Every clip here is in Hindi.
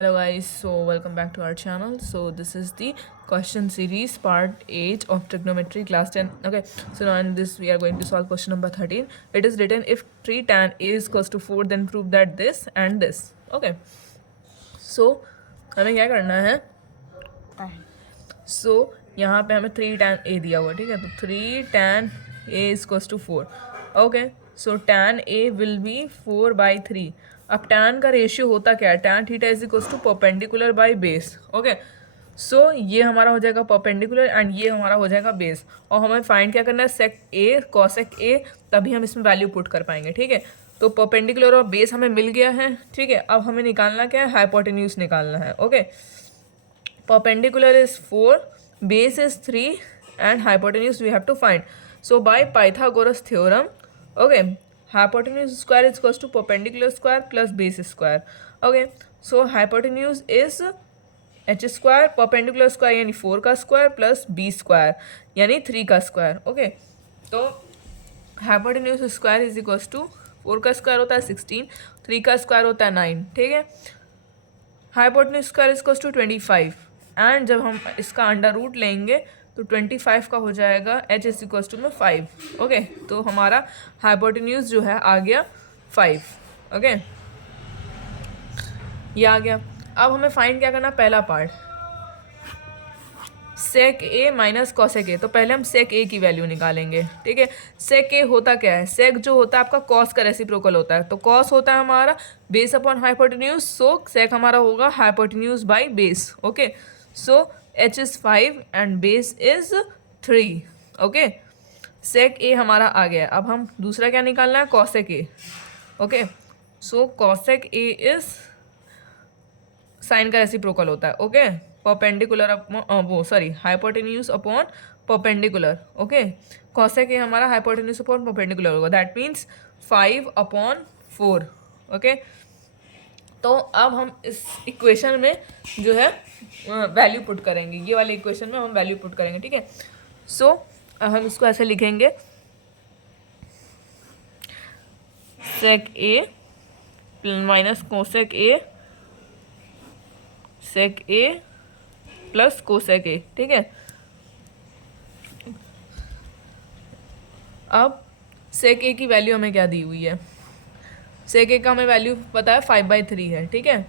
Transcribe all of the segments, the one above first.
Hello guys, so welcome back to our channel. So this is the question series part 8 of trigonometry class 10. Okay, so now in this we are going to solve question number 13. It is written if 3 tan a is equals to 4 then prove that this and this. Okay, so हमें क्या करना है? So यहाँ पे हमें 3 tan a दिया हुआ, ठीक है? तो 3 tan a is equals to 4. Okay, so tan a will be 4/3. अब tan का रेशियो होता क्या है? tan theta is equals to perpendicular by base. Okay, so ये हमारा हो जाएगा परपेंडिकुलर एंड ये हमारा हो जाएगा बेस. और हमें फाइंड क्या करना है? सेक ए कॉसेक ए, तभी हम इसमें वैल्यू पुट कर पाएंगे. ठीक है, तो परपेंडिकुलर और बेस हमें मिल गया है. ठीक है, अब हमें निकालना क्या है? हाइपोटेन्यूज निकालना है. Okay, perpendicular is 4, base is 3 and hypotenuse we have to find. So by Pythagoras theorem, okay, hypotenuse square is equals to perpendicular square plus base square. Okay, so hypotenuse is h square, perpendicular square यानी 4 का स्क्वायर प्लस b स्क्वायर यानी 3 का स्क्वायर. ओके, तो hypotenuse square is equals to 4 का स्क्वायर होता है 16, 3 का स्क्वायर होता है 9. ठीक है, hypotenuse square is equals to 25 and जब हम इसका अंडर रूट लेंगे तो 25 का हो जाएगा h इज इक्वल्स टू में 5. ओके, तो हमारा हाइपोटेन्यूज जो है आ गया 5. ओके, ये आ गया. अब हमें फाइंड क्या करना? पहला part sec A minus cosec A. तो पहले हम सेक ए की वैल्यू निकालेंगे. ठीक है, सेक ए होता क्या है? सेक जो होता है आपका कॉस का रेसिप्रोकल होता है. तो कॉस होता है हमारा base upon hypotenuse, so sec हमारा होगा hypotenuse by base. Okay, so h is 5 and base is 3. Okay, sec A हमारा आ गया. अब हम दूसरा क्या निकालना है? Cosec A. Okay, so cosec A is sine का रेसिप्रोकल होता है. ओके, परपेंडिकुलर वो sorry hypotenuse upon perpendicular. Okay, cosec A हमारा हाइपोटेन्यूज अपॉन परपेंडिकुलर होगा. That means 5/4. ओके, तो अब हम इस इक्वेशन में जो है वैल्यू पुट करेंगे. ये वाले इक्वेशन में हम वैल्यू पुट करेंगे. ठीक है, सो अब हम इसको ऐसे लिखेंगे sec A minus cosec A sec A plus cosec A. ठीक है, अब सेक ए की वैल्यू हमें क्या दी हुई है? सेक ए का हमें वैल्यू पता है 5/3 है. ठीक है,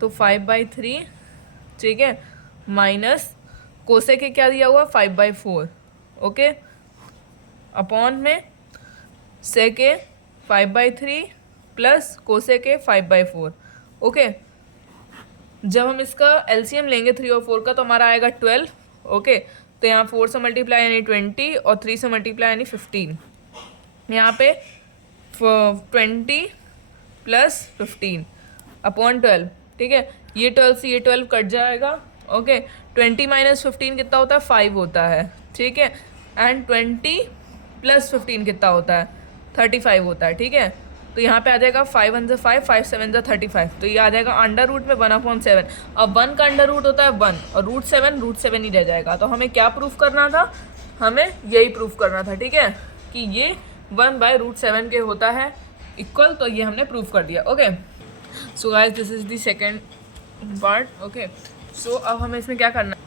तो 5/3. ठीक है, माइनस कोसेक ए क्या दिया हुआ? 5/4. ओके, अपॉन में सेक ए 5/3 प्लस कोसेक ए 5/4. ओके, जब हम इसका एलसीएम लेंगे 3 और 4 का तो हमारा आएगा 12. ओके, तो यहाँ 4 से मल्टीप्लाई यानी 20 और 3 से मल्टीप्लाई यानी 15. यहाँ पे 20 प्लस 15 अपॉन 12. ठीक है, ये 12 से ये 12 कट जाएगा. ओके, 20 माइनस 15 कितना होता है? 5 होता है. ठीक है, एंड 20 प्लस 15 कितना होता है? 35 होता है. ठीक है, तो यहाँ पे आ जाएगा 5 1 ज़ा 5, 5 7 ज़ा 35. तो ये आ जाएगा अंडर रूट में 1/7. अब 1 का अंडर रूट होता है 1 और रूट 7 ही रह जाएगा. तो हमें क्या प्रूफ करना था? हमें यही प्रूफ करना था. ठीक है, कि ये 1/√7 के होता है इक्वल. तो ये हमने प्रूफ कर दिया. Okay, so guys this is the second part. Okay, so अब हमें इसमें क्या करना है?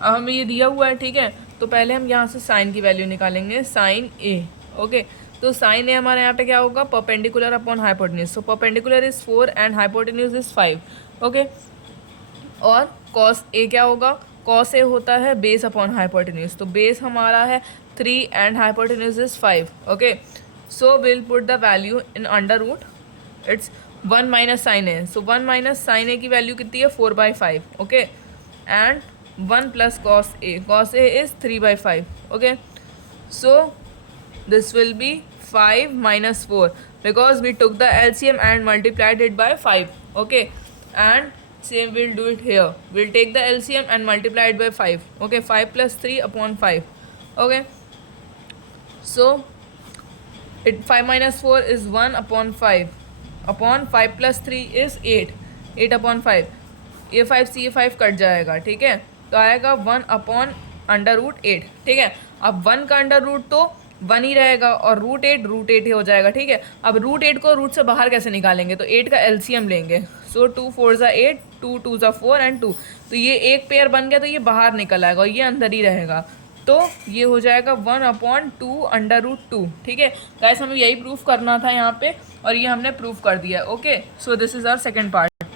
अब हमें ये दिया हुआ है. ठीक है, तो पहले हम यहाँ से साइन की वैल्यू निकालेंगे. Sine A. ओके, तो साइन ए हमारे यहाँ पे क्या होगा? Perpendicular upon hypotenuse. So perpendicular is 4 and hypotenuse is 5. Okay, और कॉस ए क्या होगा? कॉस ए होता है बेस अपॉन हाइपोटेन्यूज. तो बेस हमारा है 3 and hypotenuse is 5. Okay, so will put the value in under root. It's 1 minus sine A. So 1 minus sine A की वैल्यू कितनी है? 4/5. Okay, and 1 plus cos A. Cos A is 3/5. Okay, so this will be 5 minus 4 because we took the LCM and multiplied it by 5. Okay, and same we'll do it here. We'll take the LCM and multiply it by 5. Okay, 5 plus 3 upon 5. Okay, so 5 minus 4 is 1 upon 5 upon 5 plus 3 is 8. 8 upon 5. ये 5 से ये 5 कट जाएगा. ठीक है, तो आएगा 1 अपॉन अंडर रूट 8. ठीक है, अब 1 का अंडर रूट तो 1 ही रहेगा और रूट 8 ही हो जाएगा, ठीक है। अब रूट 8 को रूट से बाहर कैसे निकालेंगे, तो 8 का एलसीएम लेंगे। सो 2 4 ज़ा 8, 2 2 ज़ा 4 एंड 2, तो ये एक पेयर बन गया, तो ये बाहर निकल आएगा और ये अंदर ही रहेगा, तो ये हो जाएगा 1/2 √2, ठीक है गाइस। हमें यही प्रूफ करना था यहाँ पे और ये हमने प्रूफ कर दिया। Okay, so this is our second part.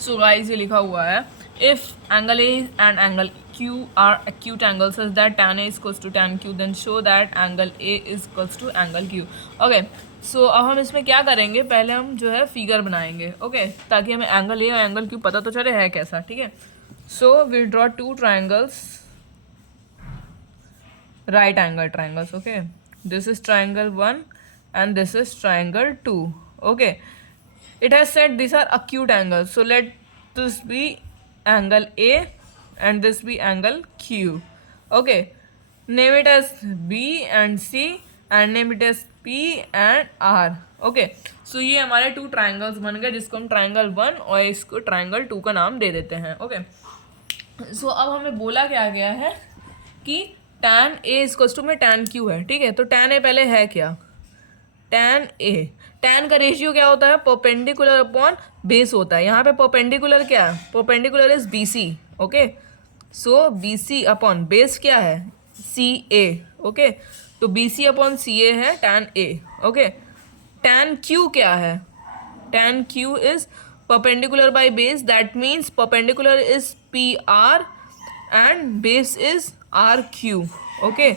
So guys ये लिखा हुआ है, if angle A and angle Q are acute angles such that tan A is equals to tan Q, then show that angle A is equals to angle Q. Okay, so अब हम इसमें क्या करेंगे, पहले हम जो है फिगर बनाएंगे, ओके, ताकि हमें एंगल ए और एंगल क्यू पता तो चले है कैसा, ठीक है। So will draw 2 triangles, right angle triangles, okay, this is triangle 1 and this is triangle 2. Okay, it has said these are acute angles, so let this be angle A and this be angle Q. Okay, name it as B and C and name it as P and R. Okay, so ये हमारे 2 ट्राइंगल्स बन गए, जिसको हम ट्राइंगल 1 और इसको ट्राइंगल 2 का नाम दे देते हैं। ओके, सो अब हमें बोला क्या गया है कि tan A इक्वल्स टू में tan Q है, ठीक है। तो tan A पहले है क्या, tan A, tan का रेशियो क्या होता है, परपेंडिकुलर अपॉन बेस होता है। यहाँ पे परपेंडिकुलर क्या है, perpendicular is BC, okay. So BC upon base क्या है, CA, ओके। तो BC अपॉन CA है tan A, okay. tan Q क्या है, tan Q is perpendicular by base, that means perpendicular is PR and base is RQ, okay.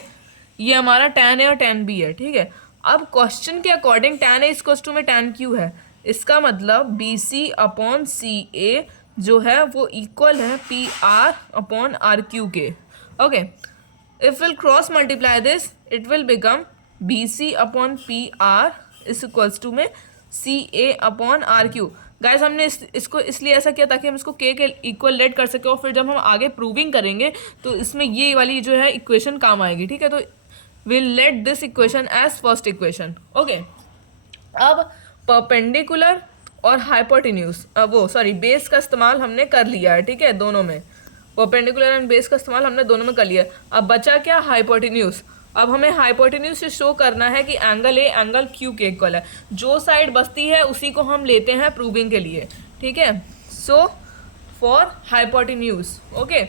ये हमारा tan A और tan B है, ठीक है। अब क्वेश्चन के according tan A equals to में tan Q है, इसका मतलब BC अपॉन CA जो है वो इक्वल है PR अपॉन RQ के, okay. If will cross multiply this, it will become BC upon PR is equals to में CA अपॉन RQ। गाइस हमने इसको इसलिए ऐसा किया ताकि हम इसको के इक्वल लेट कर सके और फिर जब हम आगे प्रूविंग करेंगे तो इसमें ये वाली जो है इक्वेशन काम आएगी, ठीक है। तो will let this equation as first equation, okay. अब परपेंडिकुलर और हाइपोटेन्यूज, वो सॉरी बेस का इस्तेमाल हमने कर लिया है, ठीक है, दोनों में परपेंडिकुलर एंड बेस का इस्तेमाल हमने दोनों में कर लिया। अब बचा क्या, हाइपोटेन्यूज। अब हमें हाइपोटेन्यूज से शो करना है कि एंगल ए एंगल क्यू के इक्वल है, जो साइड बचती है उसी को हम लेते हैं प्रूविंग के लिए, ठीक है। So for hypotenuse, okay,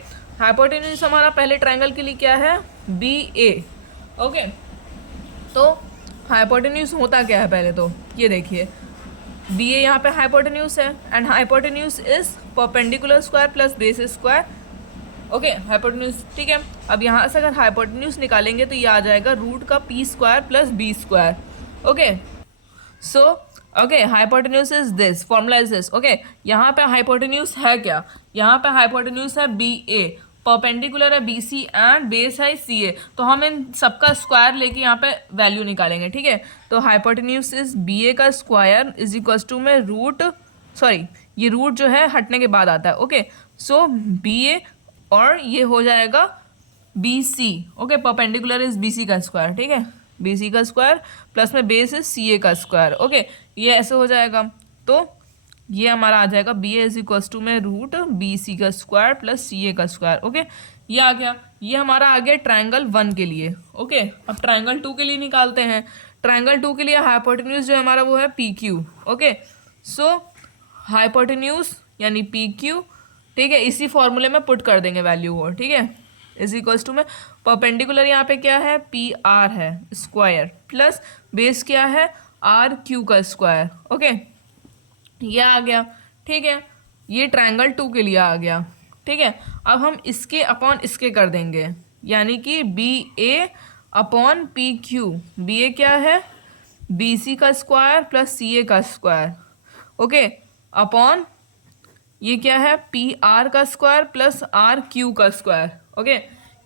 hypotenuse हमारा पहले ट्राइंगल के लिए क्या है, BA, ओके। तो हाइपोटेन्यूज होता क्या है, पहले तो ये देखिए, BA यहाँ पे हाइपोटेन्यूज है and hypotenuse is perpendicular square plus base square, okay, hypotenuse, ठीक है। अब यहाँ से अगर हाइपोटेन्यूज निकालेंगे तो ये आ जाएगा रूट का P² plus B², okay. So okay, hypotenuse is this, formula is this, okay. यहाँ पे हाइपोटेन्यूज है क्या, यहाँ पे हाइपोटेन्यूज है BA, परपेंडिकुलर है BC एंड बेस है CA, तो हम इन सबका स्क्वायर लेके यहाँ पे वैल्यू निकालेंगे, ठीक है। तो हाइपोटेन्यूज इज BA का स्क्वायर इज इक्वल्स टू में रूट, सॉरी ये रूट जो है हटने के बाद आता है, ओके। सो BA और ये हो जाएगा BC, okay, perpendicular is BC का स्क्वायर, ठीक है, BC का स्क्वायर प्लस में बेस इज CA का स्क्वायर, ओके। ये ऐसे हो जाएगा, तो ये हमारा आ जाएगा BA इज इक्वल्स टू में रूट BC का स्क्वायर प्लस CA का स्क्वायर, ओके। ये आ गया, ये हमारा आ गया ट्राइंगल 1 के लिए, ओके। अब ट्राइंगल 2 के लिए निकालते हैं। ट्राइंगल 2 के लिए हाइपोटेन्यूज जो हमारा वो है PQ, ओके। सो हाइपोटेन्यूज यानी PQ, ठीक है, इसी फॉर्मूले में पुट कर देंगे वैल्यू वो, ठीक है, इज इक्वल्स टू में परपेंडिकुलर यहाँ पे क्या है, PR है स्क्वायर प्लस बेस क्या है, RQ का स्क्वायर, ओके। ये आ गया, ठीक है, ये ट्राइंगल 2 के लिए आ गया, ठीक है। अब हम इसके अपॉन इसके कर देंगे, यानी कि BA अपॉन PQ, BA क्या है, BC का स्क्वायर प्लस CA का स्क्वायर, ओके, अपॉन ये क्या है, PR का स्क्वायर प्लस RQ का स्क्वायर, ओके।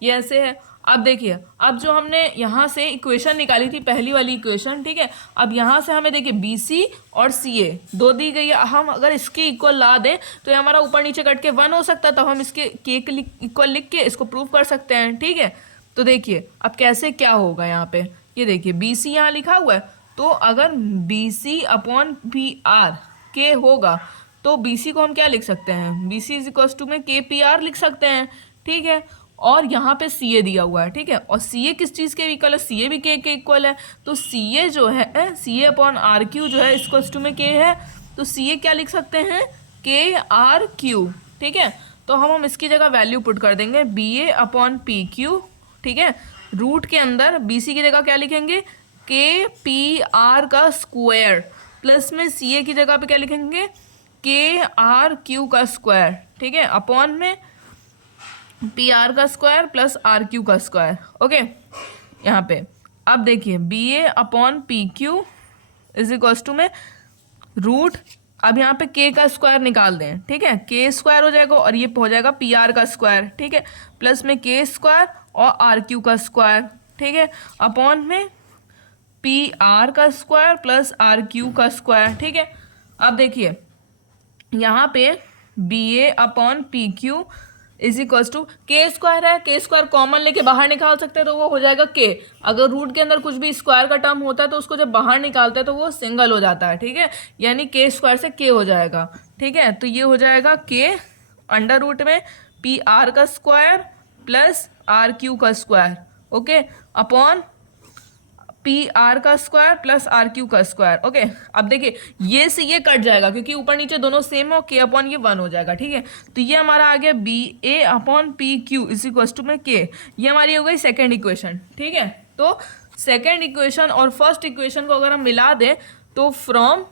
ये ऐसे है। अब देखिए, अब जो हमने यहाँ से इक्वेशन निकाली थी, पहली वाली इक्वेशन, ठीक है, अब यहाँ से हमें देखिए BC और CA दो दी गई है, हम अगर इसके इक्वल ला दें तो ये हमारा ऊपर नीचे कट के 1 हो सकता है, तब हम इसके के इक्वल लिख के इसको प्रूव कर सकते हैं, ठीक है। तो देखिए अब कैसे क्या होगा, यहाँ पे ये देखिए BC यहाँ लिखा हुआ है, तो अगर BC अपॉन PR के होगा तो BC को हम क्या लिख सकते हैं, BC इज इक्वल्स टू में KPR लिख सकते हैं, ठीक है। और यहाँ पे सी ए दिया हुआ है, ठीक है। और सी ए किस चीज़ के इक्वल है, सी ए भी के इक्वल है, तो सी ए जो है सी ए अपॉन आर क्यू जो है इसको टू में के है, तो सी ए क्या लिख सकते हैं, के आर क्यू, ठीक है। तो हम इसकी जगह वैल्यू पुट कर देंगे B A upon P Q, ठीक है। रूट के अंदर बी सी की जगह क्या लिखेंगे, के पी आर का स्क्वायर, प्लस में सी ए की जगह पे क्या लिखेंगे, के आर क्यू का स्क्वायर, ठीक है, अपॉन में पी आर का स्क्वायर प्लस आर क्यू का स्क्वायर, ओके। यहाँ पे अब देखिए B A upon P Q is equals to में रूट, अब यहाँ पे के का स्क्वायर निकाल दें, ठीक है, के स्क्वायर हो जाएगा और ये हो जाएगा पी आर का स्क्वायर, ठीक है, प्लस में के स्क्वायर और आर क्यू का स्क्वायर, ठीक है, अपॉन में पी आर का स्क्वायर प्लस आर क्यू का स्क्वायर, ठीक है। अब देखिए यहाँ पे B A upon P Q is equals to k square है, के स्क्वायर कॉमन लेके बाहर निकाल सकते हैं तो वो हो जाएगा के। अगर रूट के अंदर कुछ भी स्क्वायर का टर्म होता है तो उसको जब बाहर निकालते हैं तो वो सिंगल हो जाता है, ठीक है, यानी के स्क्वायर से के हो जाएगा, ठीक है। तो ये हो जाएगा के अंडर रूट में पी आर का स्क्वायर प्लस आर क्यू का square, okay, upon P R का स्क्वायर प्लस आर क्यू का स्क्वायर, ओके। अब देखिए ये से ये कट जाएगा क्योंकि ऊपर नीचे दोनों सेम हो, के अपॉन ये 1 हो जाएगा, ठीक है। तो ये हमारा आ गया B A upon P Q is equal to में के, ये हमारी हो गई सेकेंड इक्वेशन, ठीक है। तो सेकेंड इक्वेशन और फर्स्ट इक्वेशन को अगर हम मिला दें तो from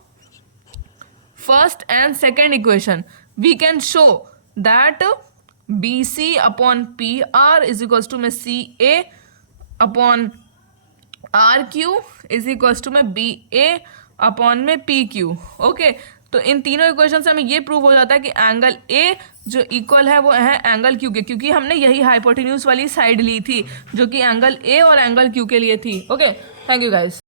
first and second equation we can show that B C upon P R is equal to में C A upon R Q is equal to में बी ए अपॉन में पी क्यू, ओके। तो इन तीनों इक्वेशन से हमें ये प्रूव हो जाता है कि एंगल ए जो इक्वल है वो है एंगल क्यू के, क्योंकि हमने यही हाइपोटेन्यूज वाली साइड ली थी जो कि एंगल ए और एंगल क्यू के लिए थी, ओके। Thank you guys.